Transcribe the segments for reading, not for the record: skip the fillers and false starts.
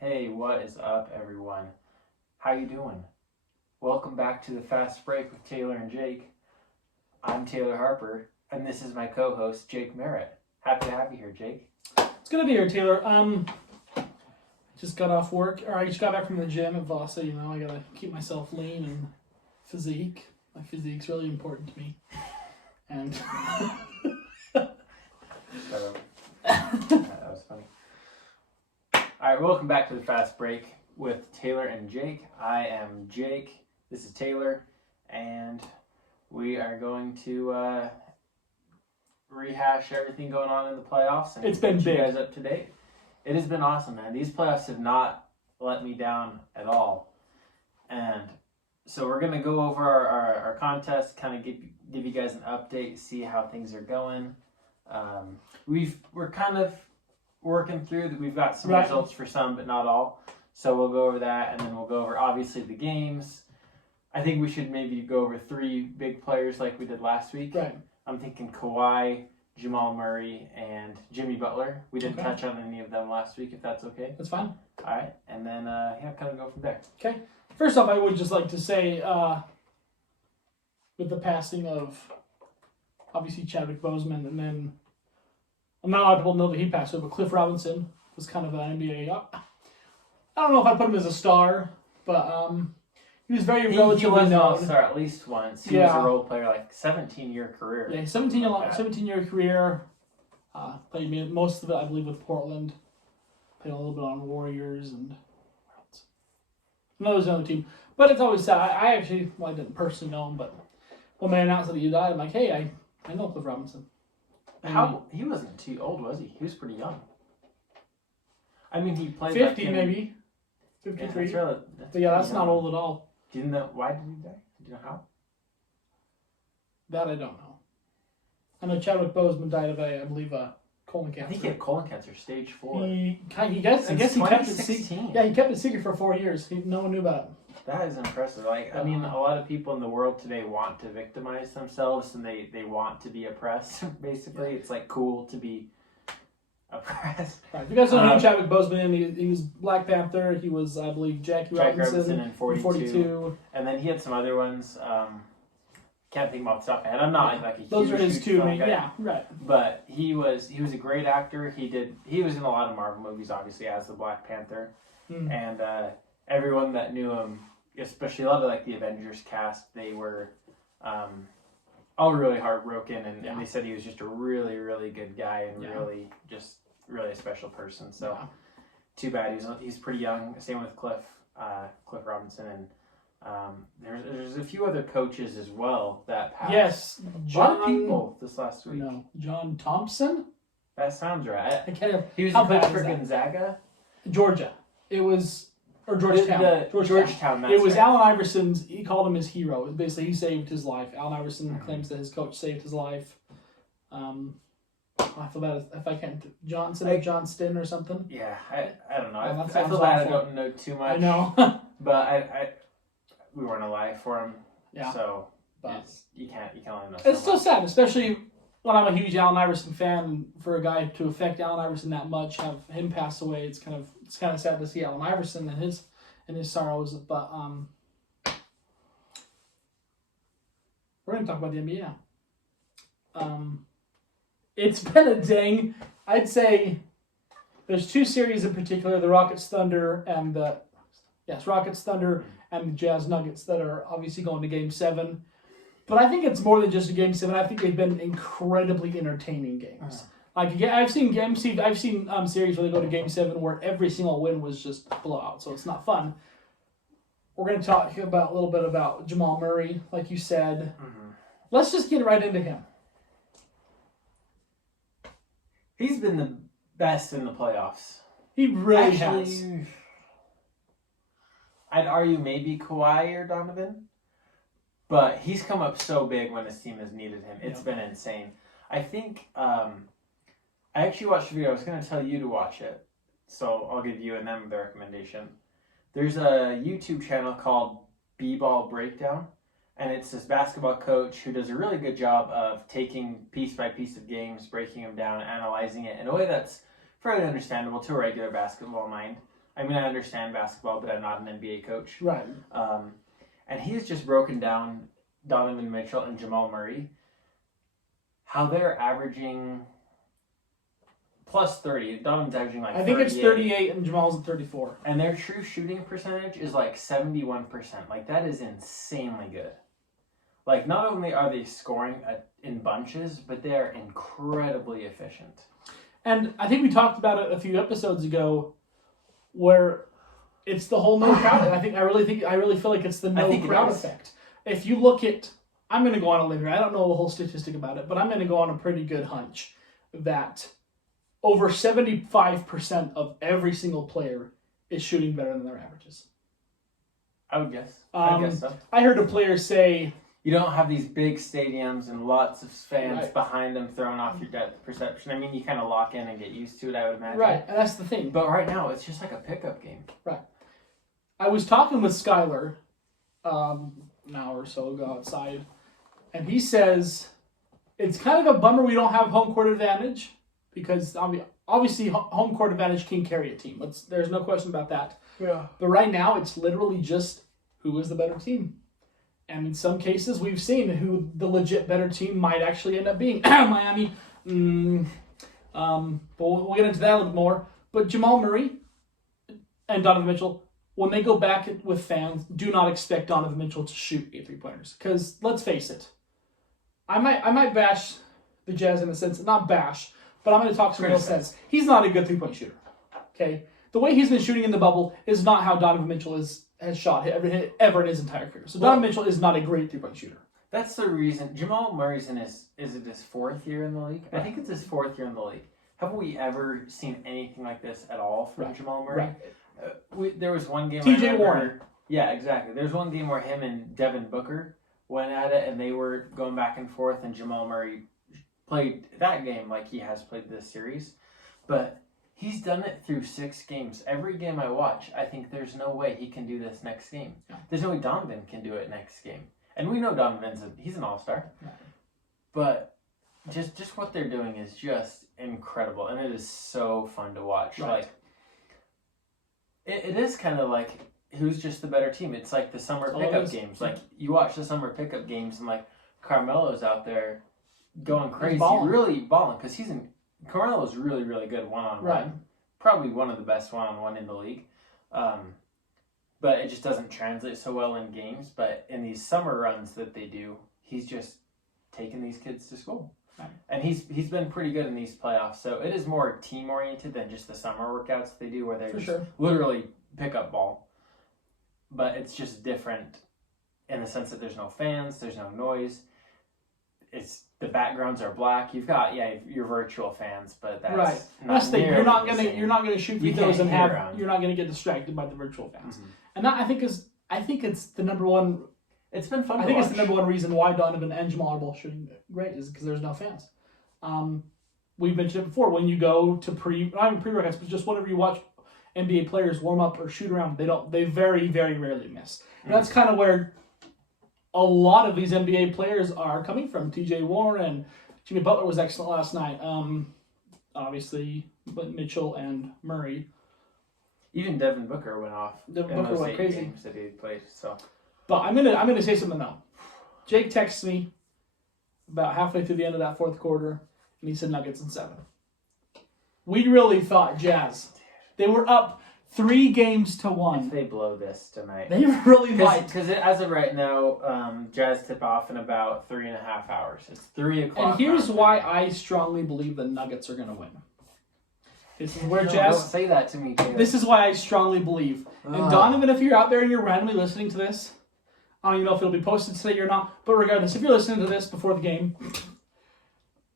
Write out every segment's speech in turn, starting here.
Hey, what is up, everyone? How you doing? Welcome back to the Fast Break with Taylor and Jake. I'm Taylor Harper, and this is my co-host, Jake Merritt. Happy to have you here, Jake. It's good to be here, Taylor. Just got off work, or I just got back from the gym at Vasa. You know, I gotta keep myself lean and physique. My physique's really important to me. And That was funny. All right, welcome back to the Fast Break with Taylor and Jake. I am Jake. This is Taylor, and we are going to rehash everything going on in the playoffs. And It's been get big. you guys up to date. It has been awesome, man. These playoffs have not let me down at all, and so we're gonna go over our contest, kind of give you guys an update, see how things are going. We're kind of working through that. We've got some Right. results for some, but not all. So we'll go over that, and then we'll go over obviously the games. I think we should maybe go over three big players like we did last week. right, I'm thinking Kawhi, Jamal Murray, and Jimmy Butler. We didn't Okay. touch on any of them last week, if that's okay. that's fine. All right, and then kind of go from there. Okay. First off, I would just like to say, with the passing of obviously Chadwick Boseman, and then not a lot of people know that he passed away, but Cliff Robinson was kind of an NBA. I don't know if I put him as a star, but he was very He relatively was an known. all-star at least once. He was Yeah. a role player, like 17-year career. Yeah, Something like that. 17-year career. Played most of it, I believe, with Portland. Played a little bit on Warriors and another team. But it's always sad. I actually, I didn't personally know him, but when they announced that he died, I'm like, hey, I know Cliff Robinson. And He wasn't too old, was he? He was pretty young. I mean, he played 50 back in, maybe, Yeah, 53. that's But yeah, that's pretty not young. old at all. Do you know why did he die? Do you know how? That I don't know. I know Chadwick Boseman died of I believe, colon I think cancer. he had colon cancer, stage 4. I guess he kept it secret. 2016. Yeah, he kept it secret for 4 years. No one knew about it. That is impressive. Like, I mean, a lot of people in the world today want to victimize themselves, and they want to be oppressed. Basically, it's like cool to be oppressed. Right. If you guys don't know who Chadwick Boseman, he was Black Panther. He was, I believe, Jackie Jack Robinson in 42. And then he had some other ones. Can't think about the top of my head. I'm not like a huge, Those are his huge two film main. guy. Yeah, right. But he was a great actor. He was in a lot of Marvel movies, obviously, as the Black Panther. Mm. And everyone that knew him, especially a lot of like the Avengers cast, they were all really heartbroken, and they said he was just a really, really good guy and really a special person. So too bad he's pretty young. Same with Cliff Robinson, and there's a few other coaches as well that passed. Yes, A lot of people this last week. No, John Thompson. That sounds right. I can't. He was How the coach bad for is that? Gonzaga. Georgia. It was or Georgetown. Georgetown. That's It was right. Allen Iverson's. He called him his hero. Basically, he saved his life. Allen Iverson claims that his coach saved his life. I feel bad if I can't. Johnston or something. Yeah, I don't know. Well, I that feel sounds bad I awful. don't know too much. I know. But we weren't alive for him. Yeah. So But you can only know. it's so still much. sad, especially when I'm a huge Allen Iverson fan. For a guy to affect Allen Iverson that much, have him pass away, it's kind of sad to see Allen Iverson and his sorrows. But we're gonna talk about the NBA now. It's been a dang. I'd say there's two series in particular: the Rockets Thunder and Rockets Thunder and the Jazz Nuggets that are obviously going to Game 7. But I think it's more than just a Game 7. I think they've been incredibly entertaining games. Like I've seen series where they go to Game 7 where every single win was just a blowout, so it's not fun. We're going to talk about a little bit about Jamal Murray, like you said. Mhm. Let's just get right into him. He's been the best in the playoffs. He really has. Actually, I'd argue maybe Kawhi or Donovan, but he's come up so big when his team has needed him. It's been insane. I think I actually watched a video. I was going to tell you to watch it, so I'll give you and them the recommendation. There's a YouTube channel called B-Ball Breakdown, and it's this basketball coach who does a really good job of taking piece by piece of games, breaking them down, analyzing it in a way that's fairly understandable to a regular basketball mind. I mean, I understand basketball, but I'm not an NBA coach. Right. And he has just broken down Donovan Mitchell and Jamal Murray, how they're averaging plus 30. Donovan's averaging like 38. I think it's 38 and Jamal's at 34. And their true shooting percentage is like 71%. Like, that is insanely good. Like, not only are they scoring in bunches, but they are incredibly efficient. And I think we talked about it a few episodes ago, where it's the whole no crowd. I really feel like it's the no crowd effect. If you look at, I'm going to go on a limb here. I don't know the whole statistic about it, but I'm going to go on a pretty good hunch that over 75% of every single player is shooting better than their averages. I would guess. I guess so. I heard a player say, you don't have these big stadiums and lots of fans behind them throwing off your depth perception. I mean, you kind of lock in and get used to it, I would imagine. Right, and that's the thing. But right now, it's just like a pickup game. Right. I was talking with Skylar an hour or so ago outside, and he says it's kind of a bummer we don't have home court advantage, because obviously home court advantage can carry a team. There's no question about that. Yeah. But right now, it's literally just who is the better team. And in some cases, we've seen who the legit better team might actually end up being. Miami. But we'll get into that a little bit more. But Jamal Murray and Donovan Mitchell, when they go back with fans, do not expect Donovan Mitchell to shoot 8 3-pointers. Because let's face it, I might bash the Jazz in a sense, not bash, but I'm going to talk some real sense. He's not a good 3-point shooter. Okay, the way he's been shooting in the bubble is not how Donovan Mitchell has shot ever in his entire career. So Donovan Mitchell is not a great 3-point shooter. That's the reason. Jamal Murray's is it his 4th year in the league? Right. I think it's his 4th year in the league. Have we ever seen anything like this at all from Jamal Murray? Right. There was one game. TJ Warren. Yeah, exactly. There's one game where him and Devin Booker went at it, and they were going back and forth, and Jamal Murray played that game like he has played this series. But he's done it through 6 games. Every game I watch, I think there's no way he can do this next game. Yeah. There's no way Donovan can do it next game. And we know Donovan's he's an all-star. Right. But just what they're doing is just incredible. And it is so fun to watch. Right. Like, it is kind of like who's just the better team. It's like the summer pickup games. Like, you watch the summer pickup games and, like, Carmelo's out there going crazy. Really balling. Because Carmelo's really, really good one-on-one. Right. Probably one of the best one-on-one in the league. But it just doesn't translate so well in games. But in these summer runs that they do, he's just taking these kids to school. Right. And he's been pretty good in these playoffs. So it is more team-oriented than just the summer workouts they do where they literally pick up ball. But it's just different in the sense that there's no fans, there's no noise. The backgrounds are black. You've got your virtual fans, but that's that's the thing. You're not gonna shoot free throws and you're not gonna get distracted by the virtual fans. Mm-hmm. And that I think it's the number one. It's been fun. It's the number one reason why Donovan and Jamal are both shooting great is because there's no fans. We've mentioned it before. When you go to not even pre-workouts, but just whenever you watch NBA players warm up or shoot around, they very, very rarely miss. And that's kind of where a lot of these NBA players are coming from. TJ Warren and Jimmy Butler was excellent last night. Obviously, but Mitchell and Murray. Even Devin Booker went off. Devin Booker went crazy. Games that he played. So, but I'm gonna say something though. Jake texts me about halfway through the end of that 4th quarter, and he said Nuggets in 7. We really thought Jazz. They were up 3-1. If they blow this tonight, they really might. Because as of right now, Jazz tip off in about 3.5 hours. It's 3:00. And here's why I strongly believe the Nuggets are going to win. This is where Jazz. Don't say that to me, Taylor. This is why I strongly believe. And Donovan, if you're out there and you're randomly listening to this, I don't even know if it'll be posted today or not. But regardless, if you're listening to this before the game,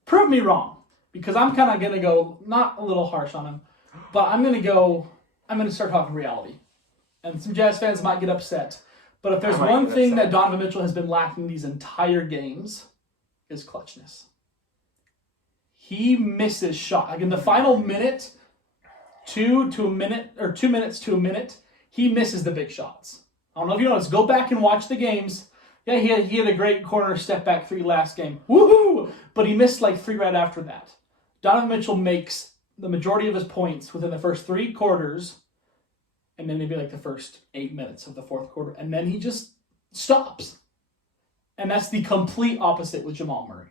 prove me wrong, because I'm kind of going to go not a little harsh on him. But I'm going to start talking reality. And some Jazz fans might get upset. But if there's one thing that Donovan Mitchell has been lacking these entire games, is clutchness. He misses shot. Like in the final minute, 2 minutes to a minute, he misses the big shots. I don't know if you noticed. Go back and watch the games. Yeah, he had a great corner step back 3 last game. Woohoo! But he missed like 3 right after that. Donovan Mitchell makes the majority of his points within the first 3 quarters and then maybe like the first 8 minutes of the fourth quarter, and then he just stops. And that's the complete opposite with Jamal Murray.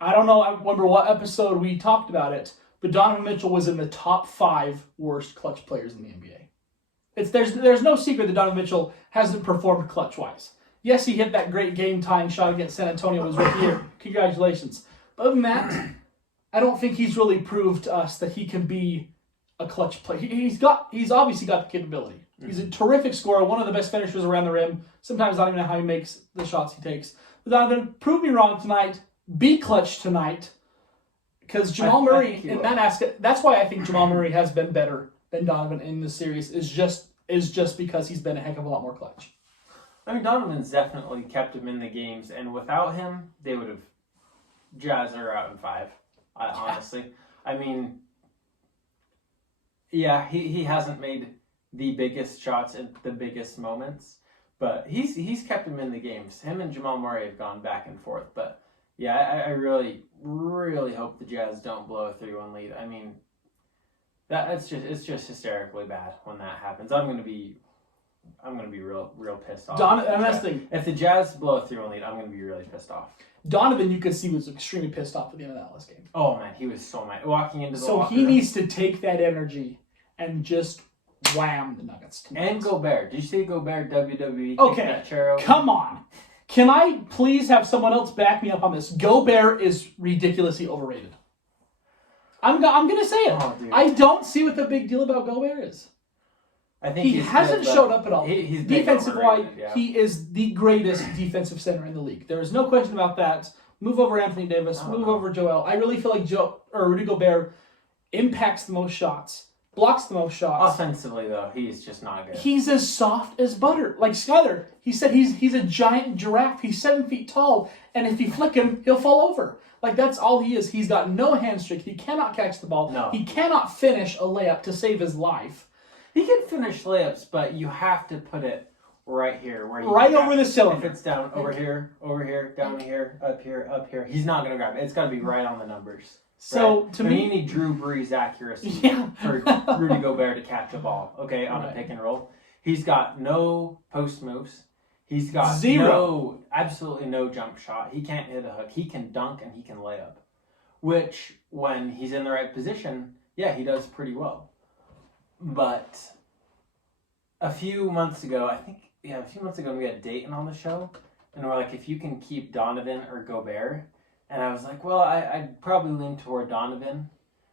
I don't know, I remember what episode we talked about it, but Donovan Mitchell was in the top 5 worst clutch players in the NBA. There's no secret that Donovan Mitchell hasn't performed clutch-wise. Yes, he hit that great game-tying shot against San Antonio his rookie year. Congratulations. But other than that, I don't think he's really proved to us that he can be a clutch player. He's obviously got the capability. He's a terrific scorer, one of the best finishers around the rim. Sometimes I don't even know how he makes the shots he takes. But Donovan, prove me wrong tonight. Be clutch tonight. Because Jamal Murray, in that aspect, that's why I think Jamal Murray has been better than Donovan in this series, is just because he's been a heck of a lot more clutch. I mean, Donovan's definitely kept him in the games, and without him, they would have Jazz are out in 5. Honestly, I mean, yeah, he hasn't made the biggest shots in the biggest moments, but he's kept him in the games. Him and Jamal Murray have gone back and forth, but yeah, I really, really hope the Jazz don't blow a 3-1 lead. I mean, it's just hysterically bad when that happens. I'm gonna be real pissed off. And that's the thing. If the Jazz blow a 3-1 lead, I'm gonna be really pissed off. Donovan, you could see, was extremely pissed off at the end of that last game. Oh man, he was so mad walking into the So locker he room. needs to take that energy and just wham the Nuggets tonight. And Gobert. Did you see Gobert WWE Okay, kicking that chair over? come on. Can I please have someone else back me up on this? Gobert is ridiculously overrated. I'm going to say it. Oh, dude. I don't see what the big deal about Gobert is. I think He hasn't showed up at all. He's Defensive-wise, yeah. he is the greatest defensive center in the league. There is no question about that. Move over Anthony Davis. Move over Joel. I really feel like Rudy Gobert impacts the most shots, blocks the most shots. Offensively, though, he's just not good. He's as soft as butter. Like Skyler, he said he's a giant giraffe. He's 7 feet tall, and if you flick him, he'll fall over. Like, that's all he is. He's got no hand strength. He cannot catch the ball. No. He cannot finish a layup to save his life. He can finish layups, but you have to put it right here. Right over the cylinder. If it's down over here, down here, up here, he's not going to grab it. It's got to be right on the numbers. So, right? to me... you need Drew Brees accuracy Yeah. for Rudy Gobert to catch a ball, okay, on a pick and roll. He's got no post moves. He's got absolutely no jump shot. He can't hit a hook. He can dunk and he can lay up, which, when he's in the right position, yeah, he does pretty well. But a few months ago, we had Dayton on the show, and we're like, if you can keep Donovan or Gobert, and I was like, well, I'd probably lean toward Donovan,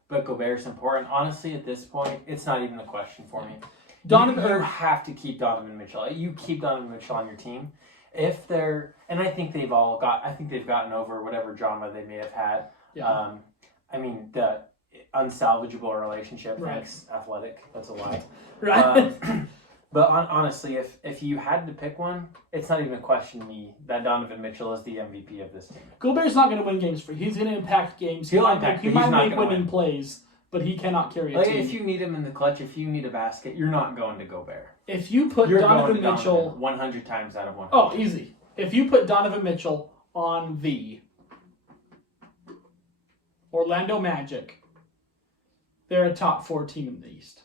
but Gobert's important. Honestly, at this point, it's not even a question for me. Donovan, you have to keep Donovan Mitchell. You keep Donovan Mitchell on your team. If they're, and I think they've gotten over whatever drama they may have had. Yeah. I mean, the unsalvageable relationship. Right. Thanks, Athletic. That's a lie. right? But honestly, if you had to pick one, it's not even a question to me that Donovan Mitchell is the MVP of this team. Gobert's not going to win games for you. He's going to impact games. He might make winning plays, but he cannot carry a team. If you need him in the clutch, if you need a basket, you're not going to Gobert. If you put Donovan Mitchell... 100 times out of 100. Oh, easy. If you put Donovan Mitchell on the Orlando Magic, they're a top 4 team in the East.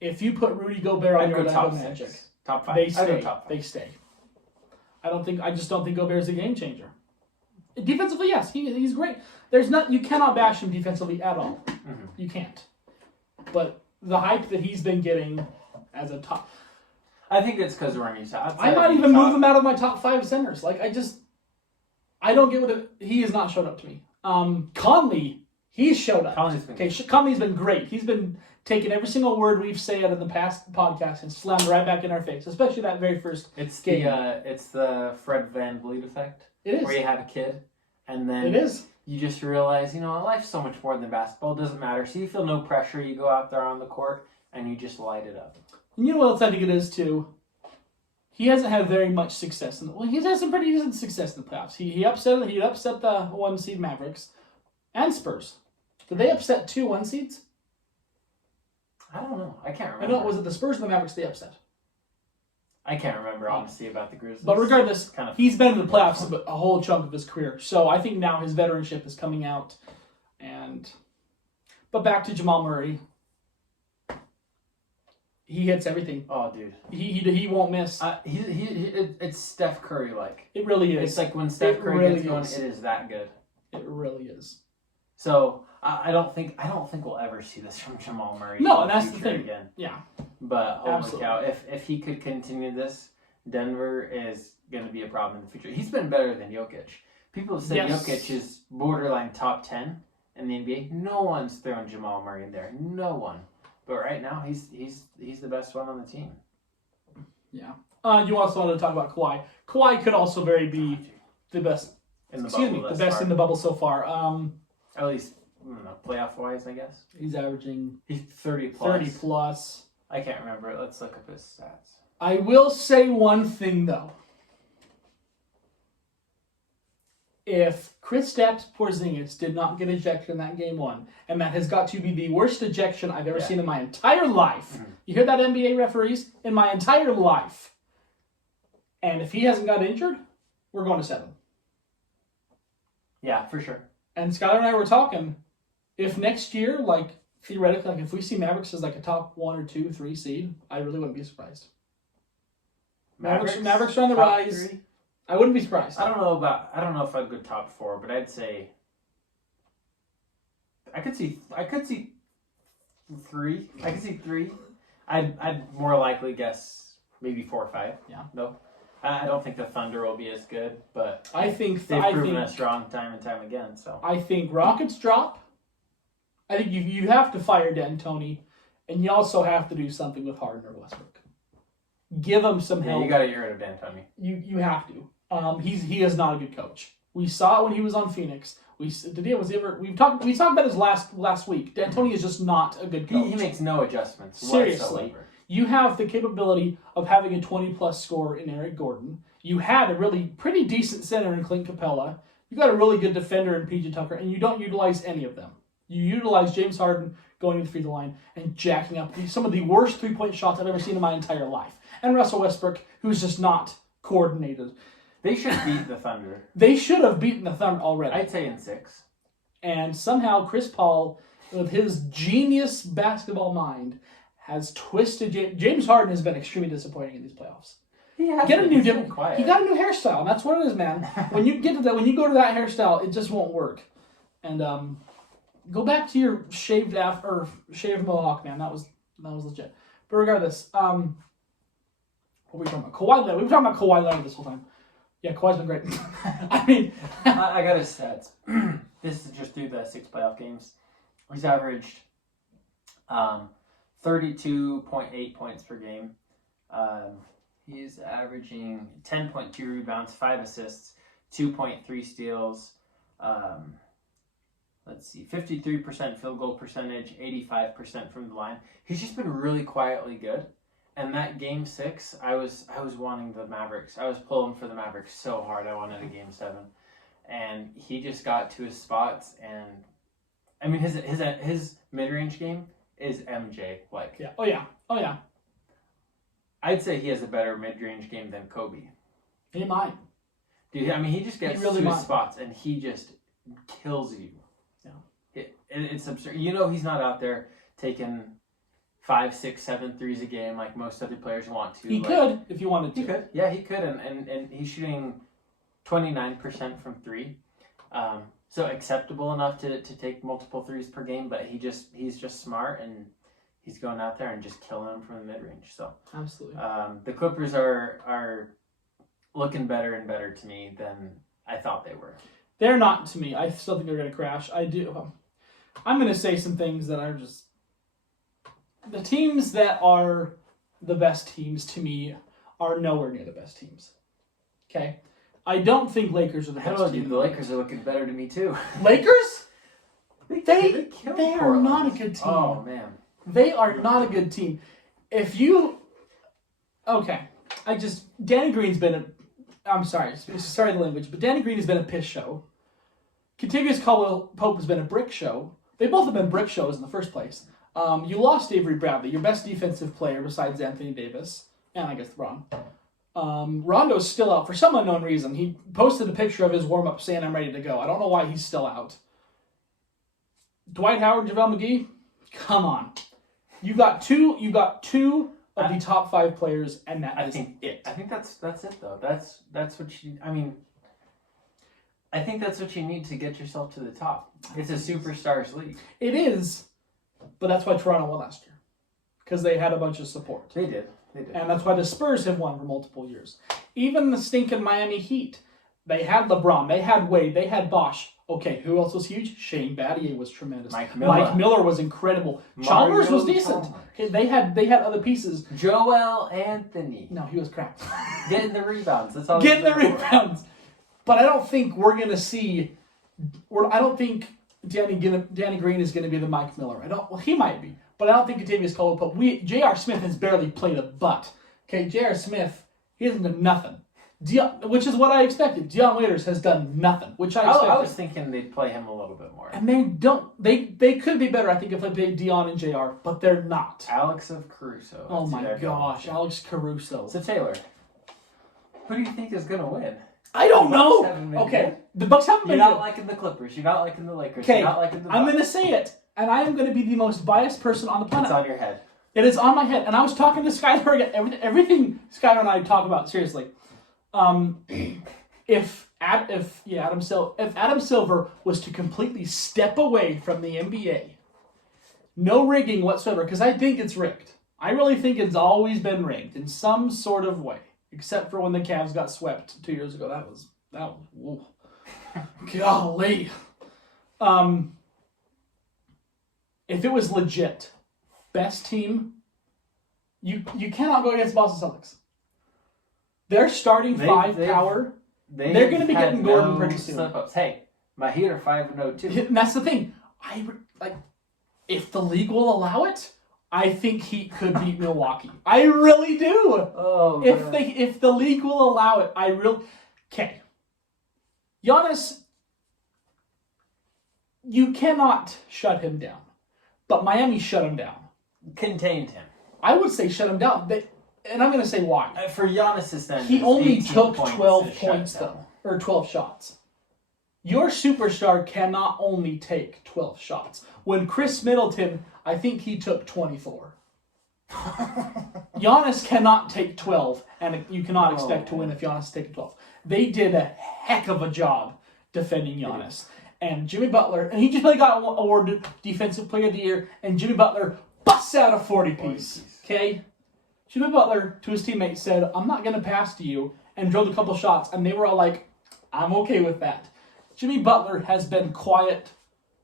If you put Rudy Gobert on the Orlando Magic, top 5. they stay. Top 5. They stay. I just don't think Gobert's a game changer. Defensively, yes, he's great. You cannot bash him defensively at all. Mm-hmm. You can't. But the hype that he's been getting as a top, I think it's because we're in Utah. I might even move him out of my top 5 centers. Like, I don't get what he has not showed up to me. Conley, he's showed up. Conley's been great. He's been taking every single word we've said in the past podcast and slammed right back in our face, especially that very first game. It's the Fred VanVleet effect. It is. Where you have a kid, and then it is. You just realize, life's so much more than basketball. It doesn't matter. So you feel no pressure. You go out there on the court, and you just light it up. And you know what else I think it is, too? He hasn't had very much success. He's had some pretty decent success in the playoffs. He upset the 1 seed Mavericks and Spurs. Did they upset 2 1 seeds? I don't know. I can't remember. Was it the Spurs and the Mavericks they upset? I can't remember, honestly, about the Grizzlies. But regardless, he's been in the playoffs a whole chunk of his career. So I think now his veteranship is coming out. But back to Jamal Murray. He hits everything. Oh, dude. He won't miss. It's Steph Curry like. It really is. It's like when Steph Curry really gets going, is. it is that good. It really is. So I don't think we'll ever see this from Jamal Murray. No, in and that's the future thing. Again. Yeah. But holy Absolutely. cow, if he could continue this, Denver is going to be a problem in the future. He's been better than Jokic. People have said Yes. Jokic is borderline top 10 in the NBA. No one's throwing Jamal Murray in there. No one. But right now, he's the best one on the team. Yeah. You also want to talk about Kawhi. Kawhi could also be the best. In the Excuse me, bubble the thus best far. in the bubble so far. At least playoff wise, I guess. He's averaging He's 30 plus. 30 plus. I can't remember it. Let's look up his stats. I will say one thing though. If Kristaps Porzingis did not get ejected in that game 1, and that has got to be the worst ejection I've ever seen in my entire life. Mhm. You hear that, NBA referees? In my entire life. And if he hasn't got injured, we're going to 7. Yeah, for sure. And Skylar and I were talking, if next year, like, theoretically, like, if we see Mavericks as like a top 1 or 2, 3 seed, I really wouldn't be surprised. Mavericks are on the top rise. 3? I wouldn't be surprised. I don't know if I'd go top 4, but I'd say I could see 3. I could see 3. I'd more likely guess maybe 4 or 5. Yeah. No. I don't think the Thunder will be as good, but I think they've proven us wrong time and time again. So I think Rockets drop. I think you have to fire D'Antoni, and you also have to do something with Harden or Westbrook. Give them some yeah, help. you got to get rid of D'Antoni. You have to. He is not a good coach. We saw it when he was on Phoenix. We talked about this last week. D'Antoni is just not a good coach. He makes no adjustments. Seriously. Whatsoever. You have the capability of having a 20-plus scorer in Eric Gordon. You had a really pretty decent center in Clint Capella. You got a really good defender in PJ Tucker, and you don't utilize any of them. You utilize James Harden going to the free throw line and jacking up some of the worst three-point shots I've ever seen in my entire life. And Russell Westbrook, who's just not coordinated. They should beat the Thunder. They should have beaten the Thunder already. I'd say in 6. And somehow Chris Paul, with his genius basketball mind, has twisted. James Harden has been extremely disappointing in these playoffs. He has Get a been. new He's been different. quiet. He got a new hairstyle, and that's what it is, man. When you get to that, when you go to that hairstyle, it just won't work. And go back to your shaved mohawk, man. That was legit. But regardless, what were we talking about? Kawhi Leonard. We were talking about Kawhi Leonard this whole time. Yeah, Kawhi's been great. I mean, I got his stats. This is just through the 6 playoff games. He's averaged 32.8 points per game. He's averaging 10.2 rebounds, 5 assists, 2.3 steals. Let's see, 53% field goal percentage, 85% from the line. He's just been really quietly good. And that game 6, I was wanting the Mavericks. I was pulling for the Mavericks so hard. I wanted a game 7, and he just got to his spots. And I mean, his mid range game is MJ like. yeah. Oh yeah. I'd say he has a better mid range game than Kobe. He might. Dude, I mean, he just gets He really to might. his spots and he just kills you. Yeah. It's absurd. You know, he's not out there taking 5, 6, 7 threes a game like most other players want to. He could if you wanted to. He could. Yeah, he could. And he's shooting 29% from 3. So acceptable enough to take multiple threes per game, but he's just smart and he's going out there and just killing them from the mid range. So Absolutely. the Clippers are looking better and better to me than I thought they were. They're not to me. I still think they're going to crash. I do. I'm going to say some things that are just... The teams that are the best teams to me are nowhere near the best teams. Okay? I don't think Lakers are the best Hell, team. dude, the Lakers are looking better to me too. Lakers? They killed They are Portland. not a good team. Oh man. They are not a good team. If you... Okay. Danny Green's been a... I'm sorry the language, but Danny Green has been a piss show. Contavious Caldwell-Pope has been a brick show. They both have been brick shows in the first place. You lost Avery Bradley, your best defensive player besides Anthony Davis, and I guess LeBron. Rondo's still out for some unknown reason. He posted a picture of his warm-up saying, "I'm ready to go." I don't know why he's still out. Dwight Howard, JaVale McGee, come on. You got two of the top 5 players, and that is it. I think that's it though. That's what you. I mean, I think that's what you need to get yourself to the top. It's a superstars league. It is, but that's why Toronto won last year, because they had a bunch of support. They did. And that's why the Spurs have won for multiple years. Even the stinking Miami Heat, they had LeBron, they had Wade, they had Bosh. Okay, who else was huge? Shane Battier was tremendous. Mike Miller was incredible. Chalmers was decent. Okay, they had other pieces. Joel Anthony. No, he was crap. Getting the rebounds. That's all. Getting the rebounds. But I don't think we're gonna see. I don't think Danny Green is gonna be the Mike Miller. Well, he might be, but I don't think Kentavious Caldwell. But J.R. Smith has barely played a butt. Okay, J.R. Smith, he hasn't done nothing. Which is what I expected. Dion Waiters has done nothing, which I expected. I was thinking they'd play him a little bit more. And they don't. They could be better, I think, if they played Dion and JR, but they're not. Alex of Caruso. Oh my gosh, Alex Caruso. So Taylor, who do you think is going to win? I don't know. Okay, the Bucks haven't been. You're not liking the Clippers. You're not liking the Lakers. Okay, you're not liking the Bucks. I'm going to say it, and I am going to be the most biased person on the planet. It's on your head. It is on my head, and I was talking to Skylar again. Everything Skylar and I talk about, seriously. If Adam Silver was to completely step away from the NBA, no rigging whatsoever, because I think it's rigged. I really think it's always been rigged in some sort of way, except for when the Cavs got swept 2 years ago. That was whoa. Golly. If it was legit, best team, you cannot go against Boston Celtics. Their starting power. They're going to be getting Gordon pretty soon. Slip-ups. Hey, my Heat are 5-0 too. And that's the thing. If the league will allow it, I think Heat could beat Milwaukee. I really do. Oh, if the league will allow it, okay. Giannis, you cannot shut him down, but Miami shut him down. Contained him. I would say shut him down. And I'm going to say why. For Giannis's standards, he only took 12 points though, or 12 shots. Your superstar cannot only take 12 shots. When Chris Middleton, I think he took 24. Giannis cannot take 12, and you cannot expect to win if Giannis takes 12. They did a heck of a job defending Giannis. And Jimmy Butler, and he just really got awarded Defensive Player of the Year, and Jimmy Butler busts out a 40-piece. Okay? Jimmy Butler, to his teammates, said, I'm not going to pass to you, and drilled a couple shots, and they were all like, I'm okay with that. Jimmy Butler has been quiet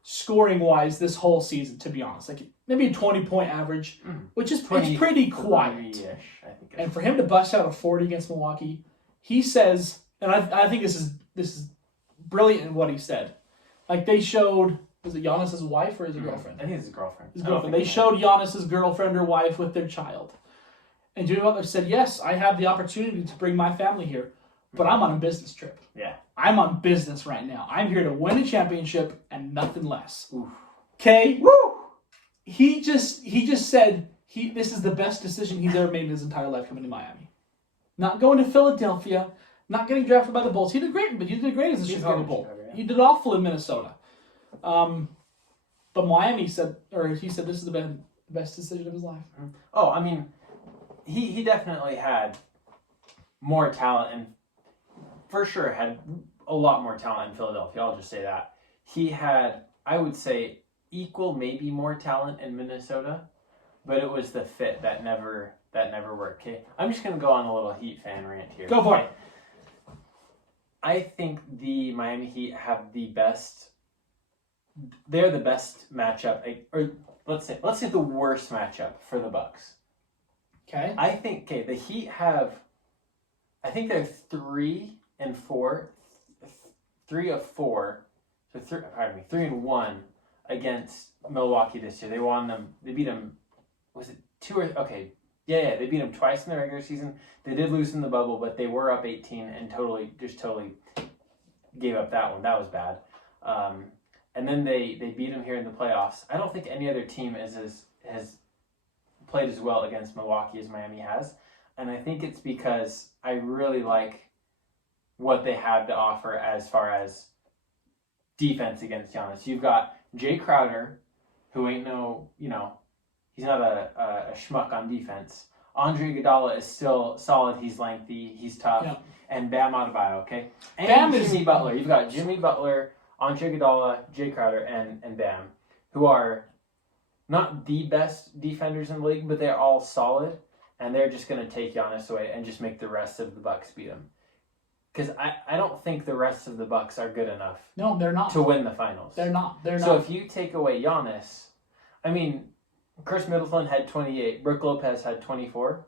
scoring-wise this whole season, to be honest. Like maybe a 20-point average, which is it's pretty quiet. And for him to bust out a 40 against Milwaukee, he says, and I think this is brilliant in what he said. Like they showed, was it Giannis' wife or his girlfriend? I think it's his girlfriend. His girlfriend. They showed Giannis' girlfriend or wife with their child. And Jimmy Butler said, yes, I have the opportunity to bring my family here, but I'm on a business trip. Yeah. I'm on business right now. I'm here to win a championship and nothing less. Oof. Okay? Woo! He just said this is the best decision he's ever made in his entire life coming to Miami. Not going to Philadelphia, not getting drafted by the Bulls. He did great, but you did great as a Chicago Bull. You did awful in Minnesota. But Miami said, he said this is the best decision of his life. Oh, I mean, he definitely had more talent and for sure had a lot more talent in Philadelphia. I'll just say that. He had, I would say, equal, maybe more talent in Minnesota, but it was the fit that never worked. Okay, I'm just gonna go on a little Heat fan rant here. Go for it. I think the Miami Heat have the best. They're the best matchup, or let's say the worst matchup for the Bucks. Okay. I think the Heat have. I think they're 3-4. 3 of 4. So 3-1 against Milwaukee this year. They won them. They beat them. Was it 2 or okay? Yeah. They beat them twice in the regular season. They did lose in the bubble, but they were up 18 and totally gave up that one. That was bad. And then they beat them here in the playoffs. I don't think any other team has played as well against Milwaukee as Miami has. And I think it's because I really like what they have to offer as far as defense against Giannis. You've got Jay Crowder, who ain't he's not a schmuck on defense. Andre Iguodala is still solid. He's lengthy. He's tough. Yeah. And Bam Adebayo, okay? And Bam is- Jimmy Butler. You've got Jimmy Butler, Andre Iguodala, Jay Crowder, and Bam, who are not the best defenders in the league, but they're all solid, and they're just going to take Giannis away and just make the rest of the Bucks beat him. Because I don't think the rest of the Bucks are good enough No, they're not. to win the finals. They're not. They're So not. if you take away Giannis, I mean, Chris Middleton had 28, Brook Lopez had 24,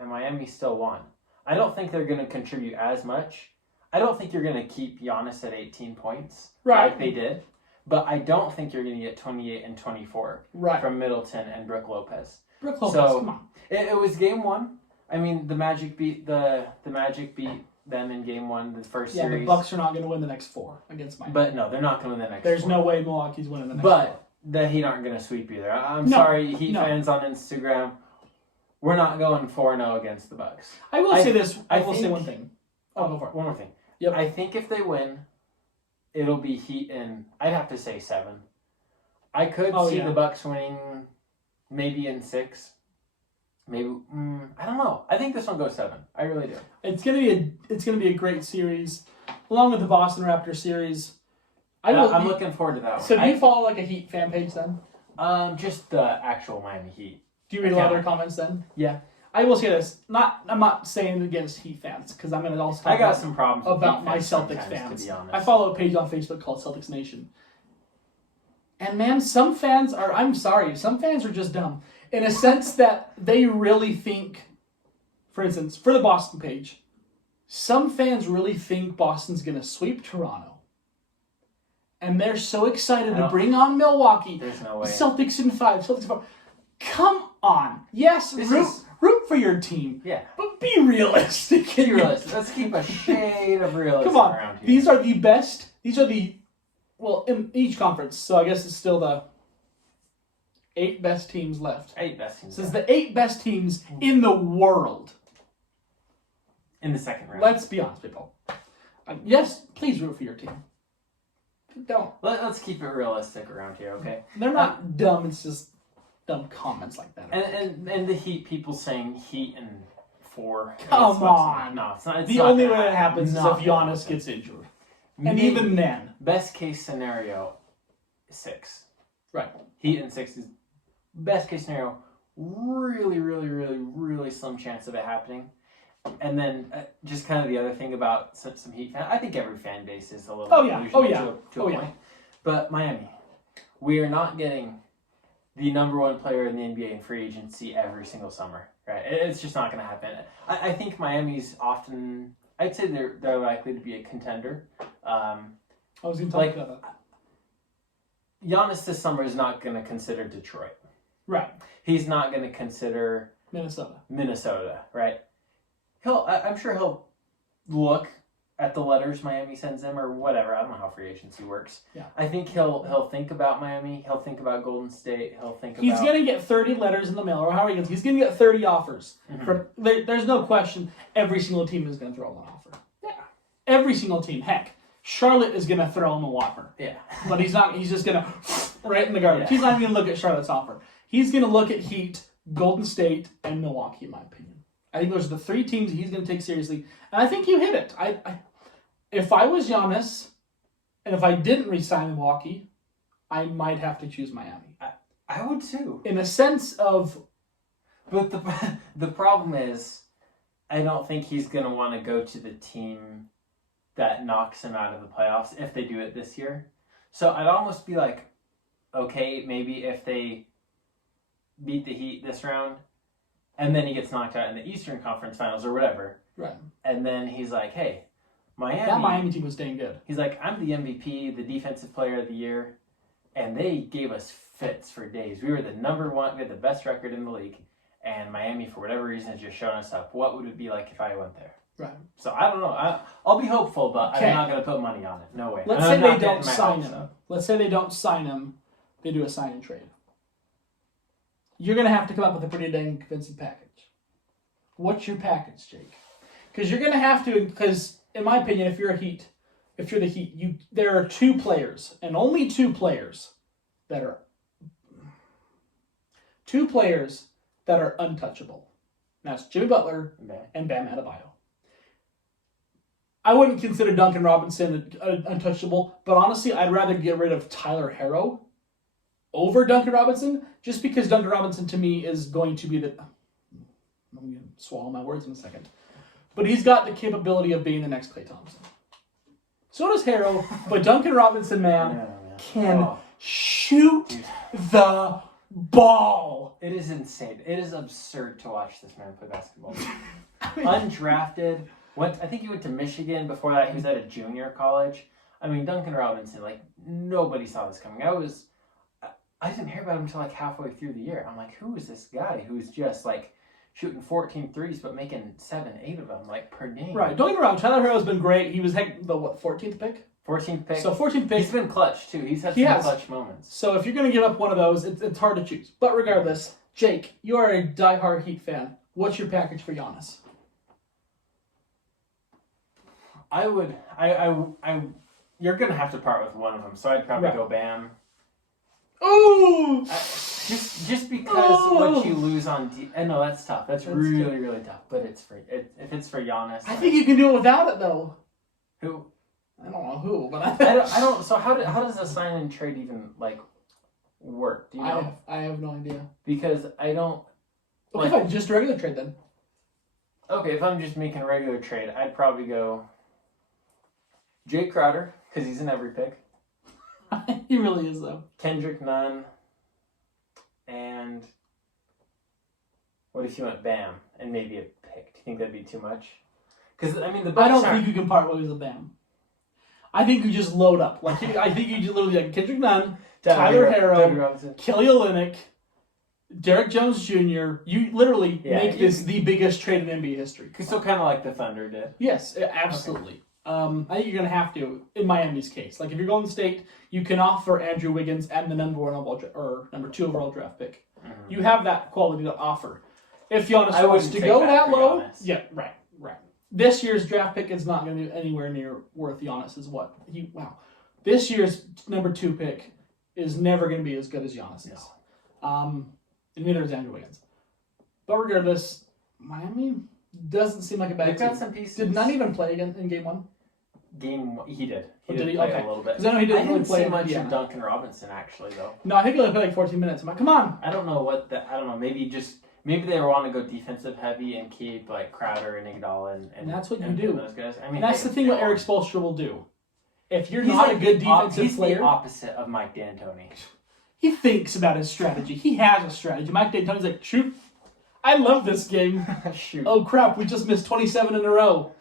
and Miami still won. I don't think they're going to contribute as much. I don't think you're going to keep Giannis at 18 points Right. like they did, but I don't think you're going to get 28 and 24 Right. from Middleton and Brook Lopez. Brook Lopez, So- come on. It was game one. I mean, the Magic beat the Magic beat them in game one, the first Yeah, series. the Bucks are not going to win the next 4 against Miami. But no, they're not going to win the next. There's four. no way Milwaukee's winning the next But 4. the Heat aren't going to sweep either. I'm No, sorry, Heat no. fans on Instagram. We're not going 4-0 against the Bucks. I will say this. I will say think- one thing. Oh, go for it. One more thing. Yep. I think if they win, it'll be Heat in, I'd have to say 7. I could Oh, see yeah. the Bucks winning maybe in 6. Maybe, I don't know. I think this one goes 7. I really do. It's gonna be a great series, along with the Boston Raptors series. I'm looking forward to that So one. do you follow like a Heat fan page then? Just the actual Miami Heat. Do you read a lot of Yeah. their comments then? Yeah. I will say this. I'm not saying against Heat fans because I'm gonna also talk I got about, some problems with about Heat my fans Celtics sometimes, fans. to be honest. I follow a page on Facebook called Celtics Nation. And man, some fans are, I'm sorry, some fans are just dumb. In a sense that they really think, for instance, for the Boston page, some fans really think Boston's going to sweep Toronto. And they're so excited to don't- bring on Milwaukee. There's no way. Celtics in 5, Celtics in 4. Come on. Yes, This root, is- root for your team. Yeah. But be realistic. Be realistic. Let's keep a shade of realism Come on. around here. These are the best. These are the, well, in each conference. So I guess it's still the 8 best teams left. 8 best teams So it's the 8 best teams in the world. in the second round. Let's be honest, people. Yes, please root for your team. Don't. Let's keep it realistic around here, okay? They're not dumb. It's just dumb comments like that. And the Heat people saying Heat and 4. Come It's on. No, it's not. It's The not only way gonna that happens is Not if gonna Giannis happen. gets injured. And Maybe even then. best case scenario, 6. Right. Heat and 6 is best case scenario. Really, really, really, really slim chance of it happening. And then just kind of the other thing about some Heat fans, I think every fan base is a little Oh, yeah. delusional Oh, yeah. to a Oh, yeah. point. But Miami, we are not getting the number 1 player in the NBA in free agency every single summer, right? It's just not going to happen. I think Miami's often, I'd say they're likely to be a contender. I was going to talk Like- about that. Giannis this summer is not going to consider Detroit. Right. He's not going to consider Minnesota. right? I'm sure he'll look at the letters Miami sends him or whatever. I don't know how free agency works. Yeah. I think he'll think about Miami. He'll think about Golden State. He'll think He's about. going to get 30 letters in the mail, or however he gets. He's going to get 30 offers. Mhm. There's no question every single team is going to throw him an offer. Yeah. Every single team. Heck, Charlotte is going to throw him a offer. Yeah. But he's not. He's just going to right in the garbage. Yeah. He's not even going to look at Charlotte's offer. He's going to look at Heat, Golden State, and Milwaukee, in my opinion. I think those are the 3 teams he's going to take seriously. And I think you hit it. If I was Giannis, and if I didn't re-sign Milwaukee, I might have to choose Miami. I would too. In a sense of, But the problem is, I don't think he's gonna want to go to the team that knocks him out of the playoffs if they do it this year. So I'd almost be like, okay, maybe if they beat the Heat this round, and then he gets knocked out in the Eastern Conference Finals or whatever, right. and then he's like, hey, That Miami team was dang good. He's like, I'm the MVP, the Defensive Player of the Year, and they gave us fits for days. We were the number 1, we had the best record in the league, and Miami, for whatever reason, has just shown us up. What would it be like if I went there? Right. So I don't know. I'll be hopeful, but Okay. I'm not going to put money on it. No way. Let's And say I'm they not don't getting my sign hopes him. up. Let's say they don't sign him. They do a sign and trade. You're going to have to come up with a pretty dang convincing package. What's your package, Jake? Because you're going to have to, because in my opinion, if you're the Heat, there are 2 players, and only 2 players that are untouchable. That's Jimmy Butler Bam. and Bam Adebayo. I wouldn't consider Duncan Robinson untouchable, but honestly, I'd rather get rid of Tyler Herro over Duncan Robinson, just because Duncan Robinson to me is going to be the... I'm going to swallow my words in a second. But he's got the capability of being the next Klay Thompson. So does Herro, but Duncan Robinson, man, can shoot the ball. It is insane. It is absurd to watch this man play basketball. Undrafted. I think he went to Michigan. Before that, he was at a junior college. I mean, Duncan Robinson, like, nobody saw this coming. I didn't hear about him until like halfway through the year. I'm like, who is this guy who's just like shooting 14 threes but making 7, 8 of them like per game? Right. Don't get me wrong. Tyler Herro's been great. He was the 14th pick? 14th pick. So 14th pick. He's been clutch too. He's had some clutch moments. So if you're going to give up one of those, it's hard to choose. But regardless, Jake, you are a diehard Heat fan. What's your package for Giannis? You're going to have to part with one of them, so I'd probably go Bam. Ooh! Just because what you lose on... I know, that's tough. That's really, really tough. But it's for... if it's for Giannis... I think you can do it without it, though. Who? I don't know who, but I don't... So how does a sign and trade even, like, work? Do you know? I have no idea. Because I don't... Okay, fine. Just a regular trade, then. Okay, if I'm just making a regular trade, I'd probably go... Jake Crowder, because he's in every pick. He really is, though. Kendrick Nunn. And what if you went Bam and maybe a pick? Do you think that'd be too much? Because, I mean, the Bucks I don't think you can part ways with Bam. I think you just load up. Like I think you just literally like Kendrick Nunn, Tyler Herro, Kelly Olynyk, Derek Jones Jr. You literally make this the biggest trade in NBA history. So kind of like the Thunder did. Yes, absolutely. Okay. I think you're going to have to, in Miami's case. Like, if you're Golden State, you can offer Andrew Wiggins and the number 2 overall draft pick. Mm-hmm. You have that quality to offer. If Giannis wants to go that low, right. This year's draft pick is not going to be anywhere near worth Giannis's This year's number 2 pick is never going to be as good as Giannis's. And neither is Andrew Wiggins. But regardless, Miami doesn't seem like a bad team. They've got some pieces. Did not even play again in game 1? He did. He did play a little bit. I know he didn't really play see much of Duncan Robinson actually though. No, I think he only played like 14 minutes. I'm like, come on. I don't know. Maybe they want to go defensive heavy and keep like Crowder and Iguodala and that's what you do. Those guys. I mean, that's the thing what Eric Spoelstra will do. If you're not a good defensive player, he's the opposite of Mike D'Antoni. He thinks about his strategy. He has a strategy. Mike D'Antoni's like, shoot. I love this game. Shoot. Oh crap, we just missed 27 in a row.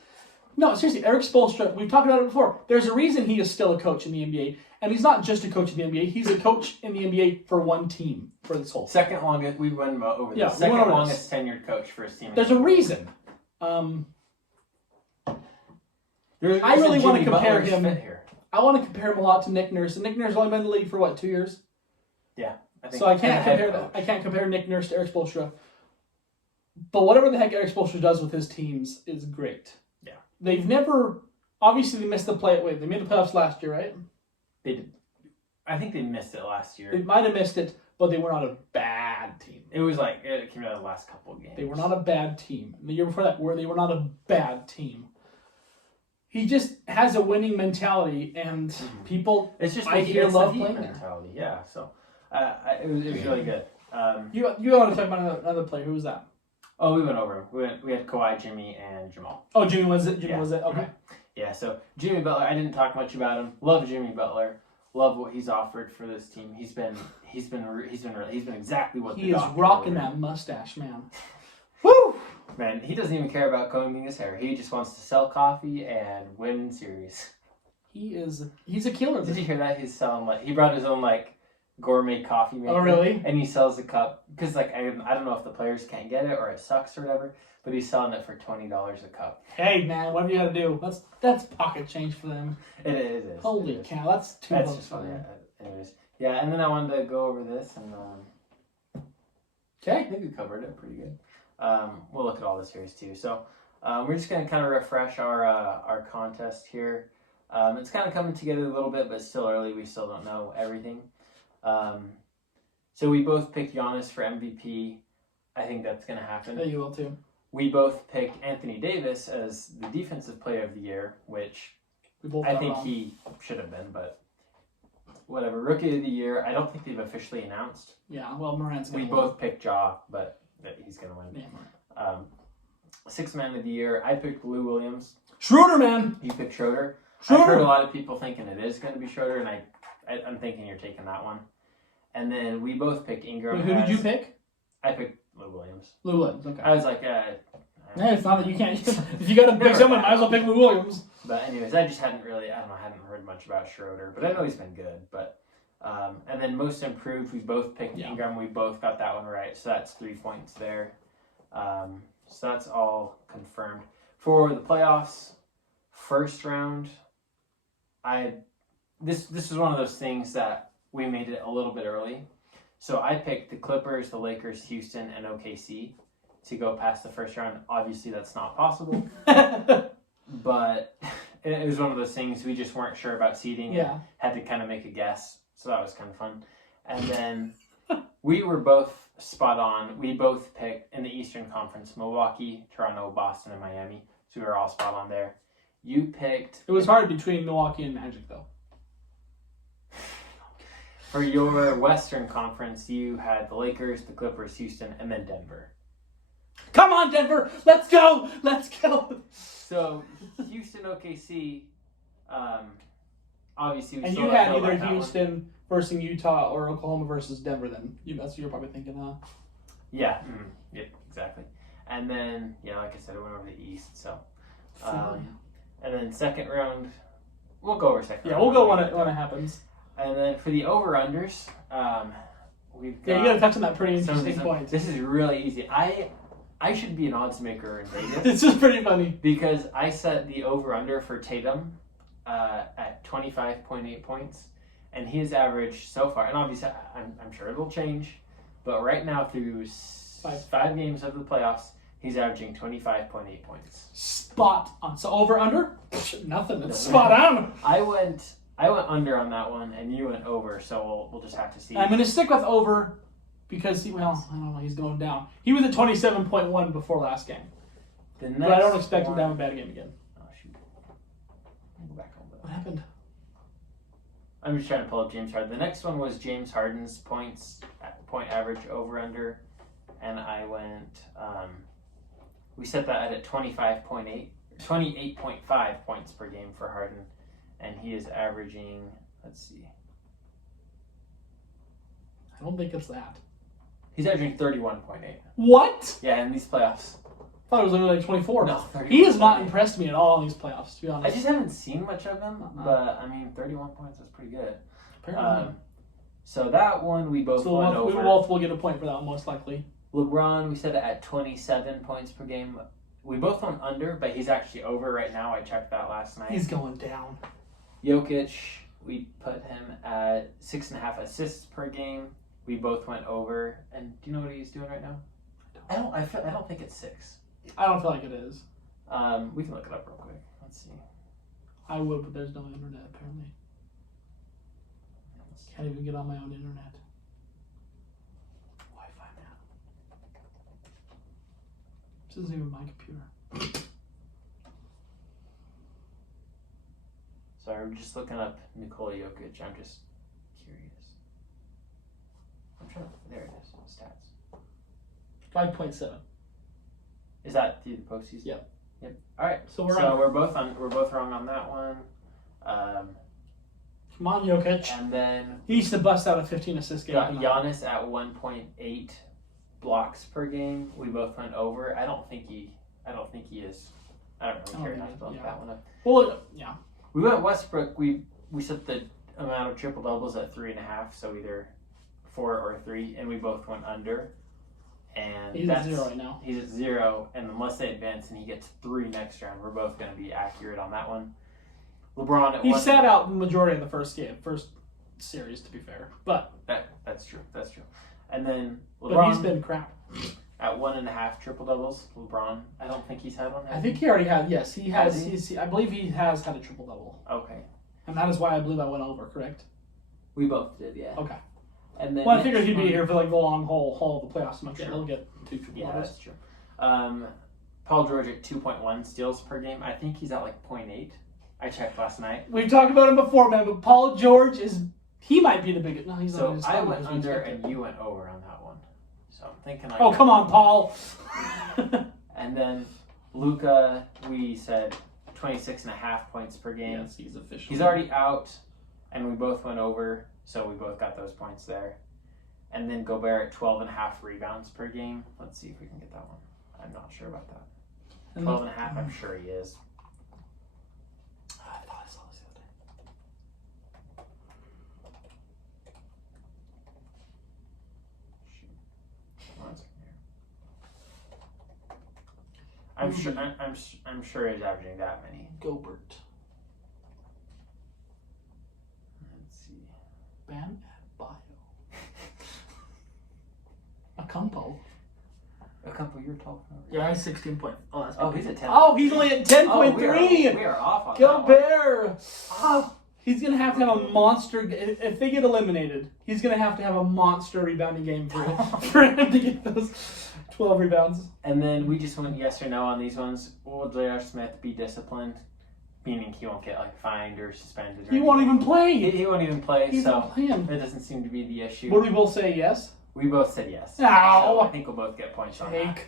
No, seriously, Eric Spoelstra, we've talked about it before. There's a reason he is still a coach in the NBA. And he's not just a coach in the NBA. He's a coach in the NBA for one team for this whole second longest. We went over this. Second longest tenured coach for his team. There's a reason. I really want to compare him. I want to compare him a lot to Nick Nurse. And Nick Nurse has only been in the league for 2 years? Yeah. So I can't compare that. I can't compare Nick Nurse to Eric Spoelstra. But whatever the heck Eric Spoelstra does with his teams is great. Yeah. They've never... Obviously, they missed the play. Wait, they made the playoffs last year, right? They did. I think they missed it last year. They might have missed it, but they were not a bad team. It was like, it came out of the last couple of games. They were not a bad team. The year before that, they were not a bad team. He just has a winning mentality, and people it's just I hear love playing mentality. Yeah, so it was really good. You want to talk about another player? Who was that? Oh, we went over him. We had Kawhi, Jimmy, and Jamal. Oh, Jimmy was it? Was it? Okay. Yeah, so Jimmy Butler, I didn't talk much about him. Love Jimmy Butler. Love what he's offered for this team. He's been exactly what he is rocking that mustache, man. Woo! Man, he doesn't even care about combing his hair. He just wants to sell coffee and win series. He's a killer. Did you hear that? He brought his own gourmet coffee maker. Oh, really? And he sells the cup because I don't know if the players can't get it or it sucks or whatever, but he's selling it for $20 a cup. Hey man, whatever you gotta do. That's pocket change for them. It is. Holy cow, that's too much just funny. Anyways, yeah, and then I wanted to go over this and okay, I think we covered it pretty good. We'll look at all the series too. So we're just gonna kind of refresh our contest here. It's kind of coming together a little bit, but it's still early. We still don't know everything. So we both picked Giannis for MVP. I think that's going to happen. Yeah, you will too. we both picked Anthony Davis as the Defensive Player of the Year, which We both I got think wrong. he should have been, but whatever. Rookie of the Year, I don't think they've officially announced. Yeah, well, Morant's We gonna both picked Ja, but he's going to win. win. Yeah, Morant. Sixth Man of the Year, I picked Lou Williams. Schroeder, man. You picked Schroeder. I've heard a Schroeder. lot of people thinking it is going to be Schroeder, and I'm thinking you're taking that one. And then we both picked Ingram. Wait, who did you pick? I picked Lou Williams. Lou Williams. Okay. I was like, Yeah, it's not that you can't. If you got to pick someone, might as well pick Lou Williams. But anyways, I just hadn't really, I hadn't heard much about Schroeder, but I know he's been good. But and then most improved, we both picked Yeah. Ingram. We both got that one right, so that's 3 points there. So that's all confirmed for the playoffs. First round, this is one of those things that we made it a little bit early. So I picked the Clippers, the Lakers, Houston, and OKC to go past the first round. Obviously, that's not possible. But it was one of those things we just weren't sure about seeding. Yeah. Had to kind of make a guess. So that was kind of fun. And then we were both spot on. We both picked in the Eastern Conference Milwaukee, Toronto, Boston, and Miami. So we were all spot on there. You picked... It was hard between Milwaukee and Magic, though. For your Western Conference, you had the Lakers, the Clippers, Houston, and then Denver. Come on, Denver! Let's go! Let's go! So Houston, OKC, obviously we And still you don't had know either about that one. Houston versus Utah or Oklahoma versus Denver. Then that's what you're probably thinking, huh? Yeah, yeah, exactly. And then, like I said, it went over the East. So, and then second round, we'll go over second. Yeah, round. we'll go when it happens. And then for the over-unders, we've got... Yeah, you got to touch on that pretty some of interesting these- point. This is really easy. I should be an odds maker in Vegas This is pretty funny. because I set the over-under for Tatum at 25.8 points, and he has averaged so far, and obviously I'm sure it will change, but right now through five games of the playoffs, he's averaging 25.8 points. Spot on. So over under? Nothing. It's spot on. I went under on that one, and you went over, so we'll just have to see. I'm going to stick with over because I don't know, he's going down. He was at 27.1 before last game, The next but I don't expect him one- to have a bad game again. Oh shoot! Go back on that. What happened? I'm just trying to pull up James Harden. The next one was James Harden's point average over under, and I went. We set that at 28.5 points per game for Harden, and he is averaging. Let's see. I don't think it's that. He's averaging 31.8. What? Yeah, in these playoffs. I thought it was only like 24. No, He has not 31.8. impressed me at all in these playoffs, to be I honest. just haven't seen much of him, Uh-huh. but I mean, 31 points is pretty good. Apparently. So that one we both So went we over. both will get a point for that one, most likely. LeBron, we set it at 27 points per game. We both went under, but he's actually over right now. I checked that last night. He's going down. Jokic, we put him at 6.5 assists per game. We both went over. And do you know what he's doing right now? I don't think it's 6. I don't feel like it is. We can look it up real quick. Let's see. I would, but there's no internet, apparently. Can't even get on my own internet. Wi-Fi, man. This isn't even my computer. Sorry, we're just looking up Nikola Jokic. I'm just curious. I'm trying to. There it is. Stats. 5.7. Is that the postseason? Yep. Yep. All right. So We're both wrong on that one. Come on, Jokic. And then He needs to bust out a 15 assist game. got tonight. Giannis at 1.8 blocks per game. We both went over. I don't think he is. I don't really care enough to look yeah. that one up. Well, yeah. We went Westbrook. We set the amount of triple doubles at 3.5, so either 4 or 3, and we both went under. And He's at 0 right now. He's at 0, and unless they advance and he gets 3 next round, we're both going to be accurate on that one. LeBron at He 1. sat out the majority of the first series, to be fair. But That's true. And then he's LeBron been crap. at 1.5 triple doubles. LeBron, I don't think he's had one. I think he already had. Yes, he has. Has he? I believe he has had a triple double, Okay, and that is why I believe I went over. Correct. we both did. Yeah. Okay. And then Well, I figured next he'd be one- here for like the long haul of the playoffs. So Sure. he'll get 2 triple Yeah, doubles. that's true. Paul George at 2.1 steals per game. I think he's at like 0.8. I checked last night. We've talked about him before, man, but Paul George he might be the biggest. No, he's So not. I went under and you went over on that one. So I'm thinking Oh, come on, Paul. And then Luka, we said 26.5 points per game. Yes, he's official. He's already out, and we both went over, so we both got those points there. And then Gobert at 12.5 rebounds per game. Let's see if we can get that one. I'm not sure about that. 12.5, I'm sure he is. I thought I saw this the other day. Shoot. 1 second here. I'm sure he's averaging that many. Gobert. Let's see. Bam Bio. Acampo. A couple you're talking about. Yeah, he's 16 point. Oh, that's Oh, he's at 10. Oh, he's only at 10.3. We are off on that one. Gobert. Oh, he's gonna have to have a monster. If they get eliminated, he's gonna have to have a monster rebounding game for him to get those 12 rebounds. And then we just went yes or no on these ones. Will J.R. Smith be disciplined? Meaning he won't get like fined or suspended. Or He won't even play. He won't even play. He's so not playing. that doesn't seem to be the issue. Would we both say yes? We both said yes. No. So I think we'll both get points on that. Jake.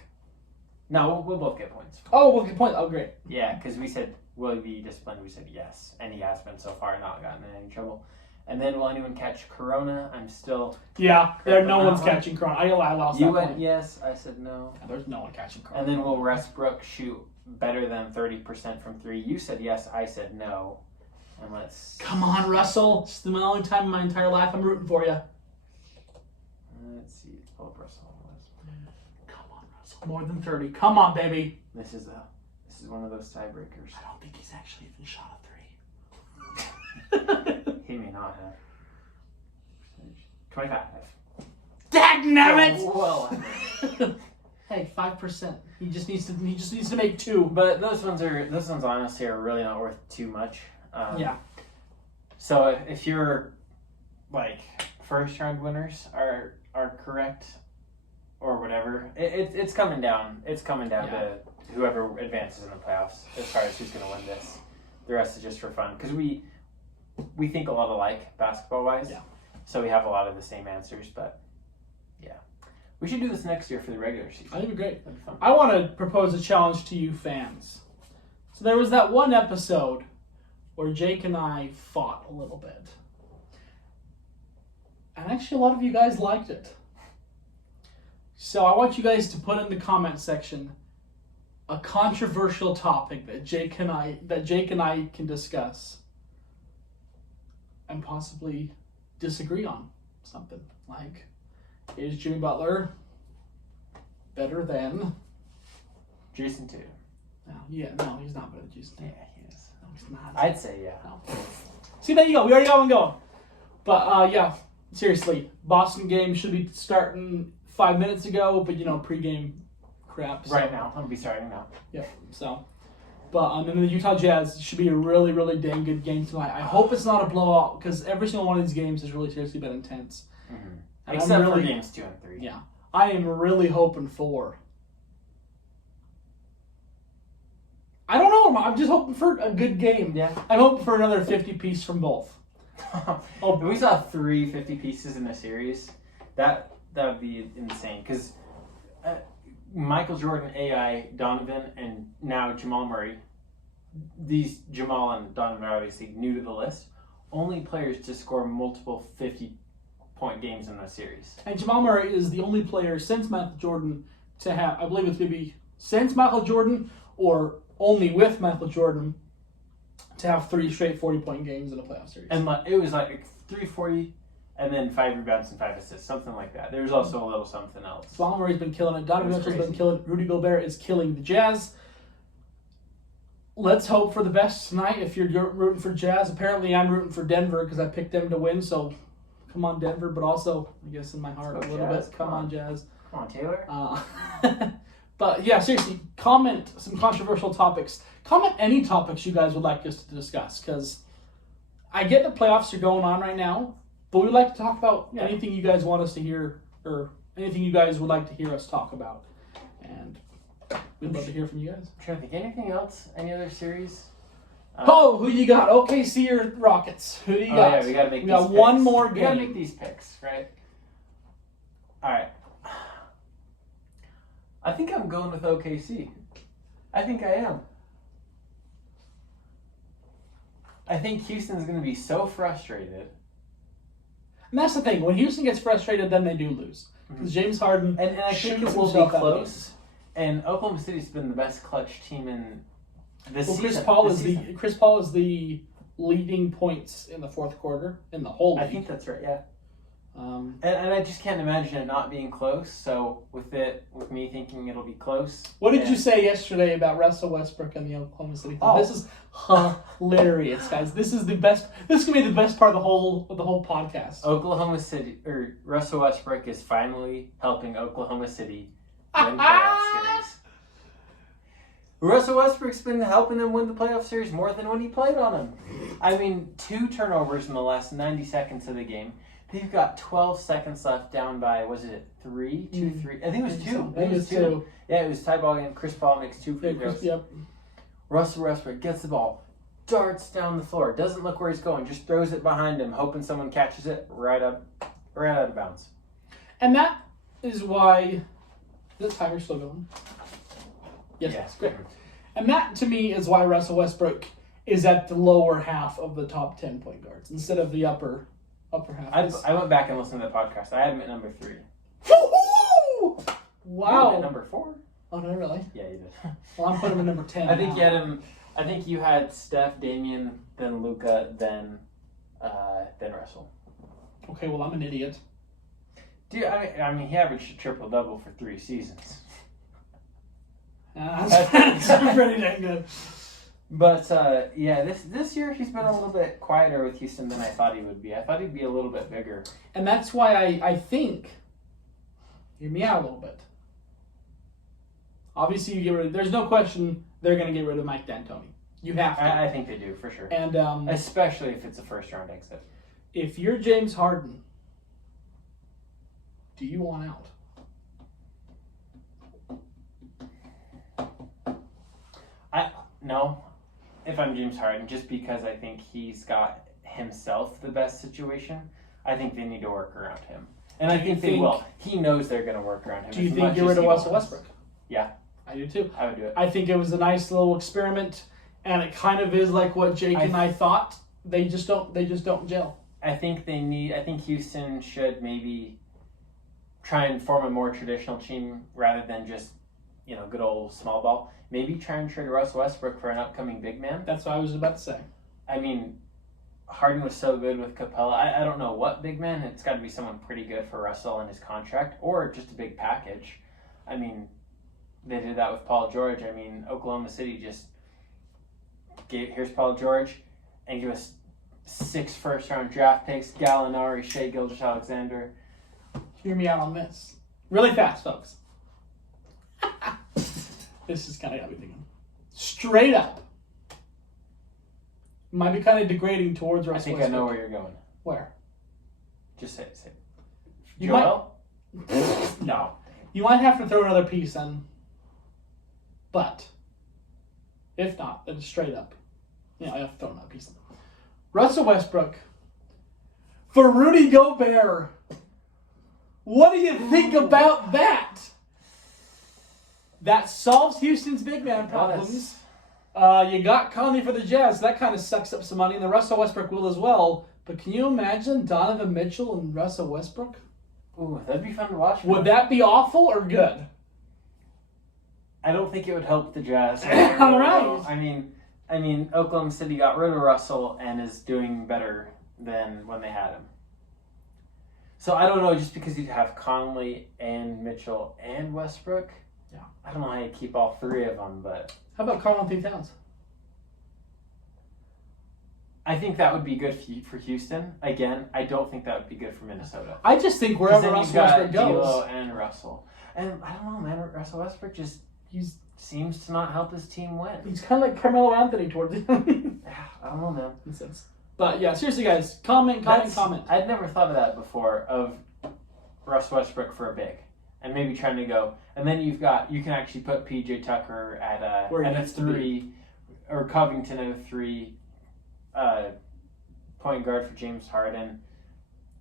No, we'll both get points. Oh, well, good point. Oh, great. Yeah, because we said will he be disciplined? We said yes, and he has been so far, not gotten in any trouble. And then will anyone catch Corona? I'm still. Yeah, no on one's that one. catching Corona. I lost You that went point. yes. I said no. Yeah, there's no one catching Corona. And then will Westbrook shoot better than 30% from three? You said yes. I said no. And let's. Come on, Russell. It's the only time in my entire life I'm rooting for you. Let's see. Pull up Russell. Come on, Russell. More than 30. Come on, baby. This is one of those tiebreakers. I don't think he's actually even shot a 3. He may not have. 25. Dagnabbit! Well. Hey, 5%. He just needs to make 2. But those ones honestly are really not worth too much. Yeah. So if your like first round winners are correct or whatever, it's coming down. It's coming down to whoever advances in the playoffs as far as who's going to win this. The rest is just for fun because we think a lot alike basketball wise. Yeah. So we have a lot of the same answers, but yeah, we should do this next year for the regular season. I think it'd be great. That'd be fun. I want to propose a challenge to you fans. So there was that one episode where Jake and I fought a little bit. And actually a lot of you guys liked it. So I want you guys to put in the comment section a controversial topic that Jake and I can discuss and possibly disagree on something. Like, is Jimmy Butler better than Jason too. No, he's not better than Jason. Yeah, he is. No, he's not. I'd say yeah. No. See, there you go. We already got one going. But yeah, seriously, Boston game should be starting 5 minutes ago. But pregame crap. So. Right now, I'll be starting now. Yeah. So, but and then the Utah Jazz should be a really, really dang good game tonight. I hope it's not a blowout because every single one of these games has really seriously been intense. Mm-hmm. And Except I'm for really, games 2 and 3. Yeah, I am really hoping for. I don't know. I'm just hoping for a good game. Yeah. I'm hoping for another 50-piece from both. Oh, we saw 3 50 pieces in a series. That would be insane because Michael Jordan, AI, Donovan, and now Jamal Murray. These Jamal and Donovan are obviously new to the list. Only players to score multiple 50-point games in a series. And Jamal Murray is the only player since Michael Jordan to have, I believe it's maybe since Michael Jordan or only with Michael Jordan to have 3 straight 40-point games in a playoff series. And it was like 340 and then 5 rebounds and 5 assists, something like that. There was also a little something else. Jamal Murray's been killing it. Donovan It was Mitchell's been crazy. killing it. Rudy Gobert is killing the Jazz. Let's hope for the best tonight if you're rooting for Jazz. Apparently I'm rooting for Denver because I picked them to win, so come on Denver, but also, I guess in my heart a Let's go little Jazz. bit, come on Jazz. Come on, Taylor. But yeah, seriously, comment some controversial topics. Comment any topics you guys would like us to discuss, because I get the playoffs are going on right now, but we'd like to talk about anything you guys want us to hear, or anything you guys would like to hear us talk about. And We'd love to hear from you guys. I'm trying to think. Anything else? Any other series? Who you got? OKC or Rockets? Who do you got? Yeah, we got to make. We these got picks. one more We got to game. make these picks, right? All right. I think I'm going with OKC. I think I am. I think Houston's going to be so frustrated. And that's the thing. When Houston gets frustrated, then they do lose. Because James Harden And I think shoots it will be himself out of close. And Oklahoma City's been the best clutch team in this Well, season. Chris Paul is the leading points in the fourth quarter in the whole league. I think that's right, yeah. Um, And I just can't imagine it not being close. So with me thinking it'll be close. what did you say yesterday about Russell Westbrook and the Oklahoma City Thunder? Oh. This is hilarious, guys. This is the best. This is gonna be the best part of the whole podcast. Oklahoma City or Russell Westbrook is finally helping Oklahoma City win playoff series. Russell Westbrook's been helping them win the playoff series more than when he played on them. I mean, 2 turnovers in the last 90 seconds of the game. They've got 12 seconds left, down by, was it 3? 2, 3? I think it was 2. I think it was 2. Yeah, it was tie ball game. Chris Paul makes 2 free Yeah, throws. yep. Russell Westbrook gets the ball, darts down the floor, doesn't look where he's going, just throws it behind him, hoping someone catches it right out of bounds. And that is why the timer's still going. Yes, Yeah. it's great. And that, to me, is why Russell Westbrook is at the lower half of the top 10 point guards instead of the upper half. I went back and listened to the podcast. I had him at number 3. Woo-hoo! Wow. At number 4? Oh, did I really? Yeah, you did. Well, I'm putting him at number 10. I think now. you had him. I think you had Steph, Damian, then Luka, then Russell. Okay, well, I'm an idiot. Dude, I mean, he averaged a triple double for 3 seasons. That's pretty dang good. But yeah, this year he's been a little bit quieter with Houston than I thought he would be. I thought he'd be a little bit bigger. And that's why I think, hear me out a little bit. Obviously, you get rid of, there's no question they're going to get rid of Mike D'Antoni. You have to. I think they do, for sure. And especially if it's a first-round exit. if you're James Harden, do you want out? No, if I'm James Harden, just because I think he's got himself the best situation, I think they need to work around him. And I think they will. He knows they're going to work around him. Do you think get rid of Russell Westbrook? Yeah. I do too. I would do it. I think it was a nice little experiment, and it kind of is like what Jake and I thought. They just don't gel. I think Houston should maybe try and form a more traditional team rather than just, good old small ball. Maybe try and trade Russell Westbrook for an upcoming big man. That's what I was about to say. I mean, Harden was so good with Capella. I don't know what big man. It's got to be someone pretty good for Russell and his contract, or just a big package. I mean, they did that with Paul George. I mean, Oklahoma City just here's Paul George, and give us 6 first-round draft picks: Gallinari, Shai Gilgeous-Alexander. Hear me out on this. Really fast, folks. This is kind of got me thinking. Straight up. Might be kind of degrading towards Russell I think Westbrook. I know where you're going. Where? Just say it. You Joel? No. You might have to throw another piece in. But if not, then straight up. I have to throw another piece in. Russell Westbrook for Rudy Gobert. What do you think about that? That solves Houston's big man problems. You got Conley for the Jazz. That kind of sucks up some money, and the Russell Westbrook will as well. But can you imagine Donovan Mitchell and Russell Westbrook? Ooh, that'd be fun to watch. Would that be awful or good? I don't think it would help the Jazz. All right. I mean, Oklahoma City got rid of Russell and is doing better than when they had him. So I don't know, just because you'd have Conley and Mitchell and Westbrook. Yeah. I don't know how you keep all 3 of them, but How about Karl-Anthony Towns? I think that would be good for Houston. Again, I don't think that would be good for Minnesota. I just think wherever Russell Westbrook goes, D'Lo and Russell, and I don't know, man. Russell Westbrook just seems to not help his team win. he's kind of like Carmelo Anthony towards him. I don't know, man. In a sense. But yeah, seriously, guys, comment. I'd never thought of that before. Of Russ Westbrook for a big. and maybe trying to go. And then you can actually put PJ Tucker at Where he a needs to be. 3, or Covington at a 3, point guard for James Harden,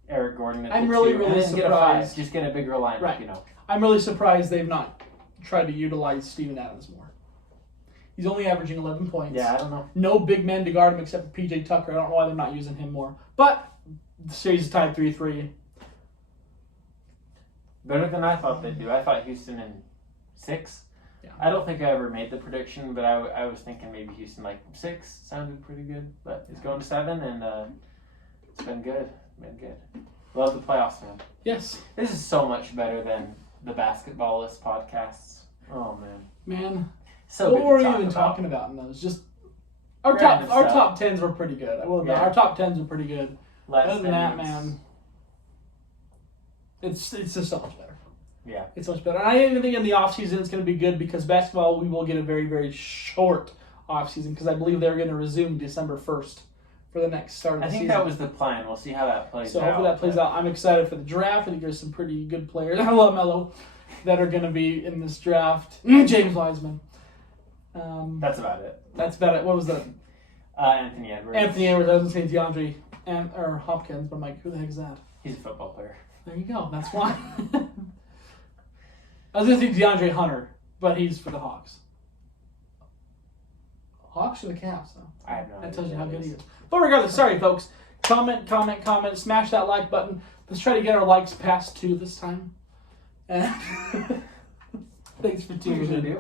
Eric Gordon at I'm the really, 2, really and then get a 5. surprised. Just get a bigger lineup, Right. you know. I'm really surprised they've not tried to utilize Steven Adams more. He's only averaging 11 points. Yeah, I don't know. No big man to guard him except for PJ Tucker. I don't know why they're not using him more. But the series is tied 3-3. Better than I thought they'd do. I thought Houston in 6. Yeah. I don't think I ever made the prediction, but I was thinking maybe Houston like 6 sounded pretty good. But it's going to 7, and it's been good. Love the playoffs, man. Yes. This is so much better than the Basketballist podcasts. Oh man, Man. so What good were to we talk even about. talking about in those? Just our Random top stuff. 10s were pretty good. I will admit, Yeah. our top 10s were pretty good. Less Other than that, innings. man, it's just so much better. Yeah. It's so much better. I even think in the offseason it's going to be good because basketball, we will get a very, very short offseason because I believe they're going to resume December 1st for the next start of the I think season. that was the plan. We'll see how that plays So out. hopefully that plays out. I'm excited for the draft. I think there's some pretty good players. I love Melo that are going to be in this draft. James Wiseman. That's about it. That's about it. What was that? Anthony Edwards. Anthony Edwards. I was going to say DeAndre or Hopkins, but I'm like, who the heck is that? He's a football player. There you go. That's why. I was going to say DeAndre Hunter, but he's for the Hawks. Hawks or the Cavs, though? I have no idea. That tells you how who good it he is. is. But regardless, sorry, folks. Comment. Smash that like button. Let's try to get our likes past 2 this time. And thanks for tuning in.